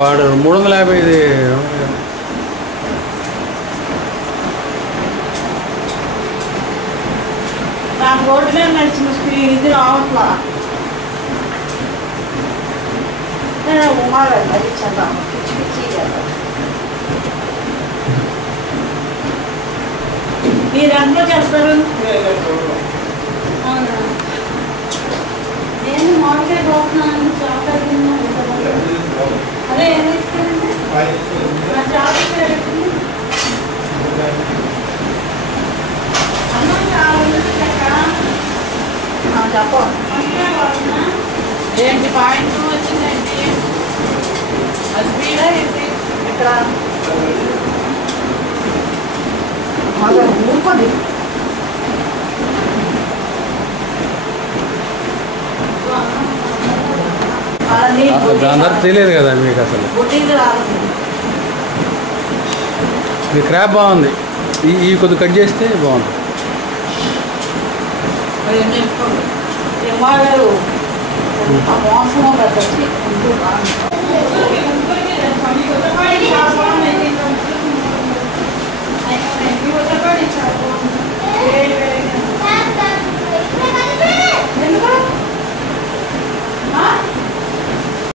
వాడు 350 ఇది నాకు రోడ్డు మీద నడిచిన స్పీడ్ ఇది రావట్లా ఉమాలి అది చందా పిచ్చి పిచ్చి మీరు ఎంతో చేస్తారు అవునా నేను మామిడికాయ పోతున్నాను చాకలిన్నా అదే ఏమి ఇస్తానండి చాకలి అన్నం కావాలి చెప్ప ఏంటి పాయింట్ వచ్చిందండి అది స్పీడా ఏంటి ఇక్కడ ఊరుకోండి దాని తర్వాత తెలియదు కదా మీకు అసలు ఇది క్రాప్ బాగుంది ఈ కొద్ది కట్ చేస్తే బాగుంది గారు మోసం వచ్చి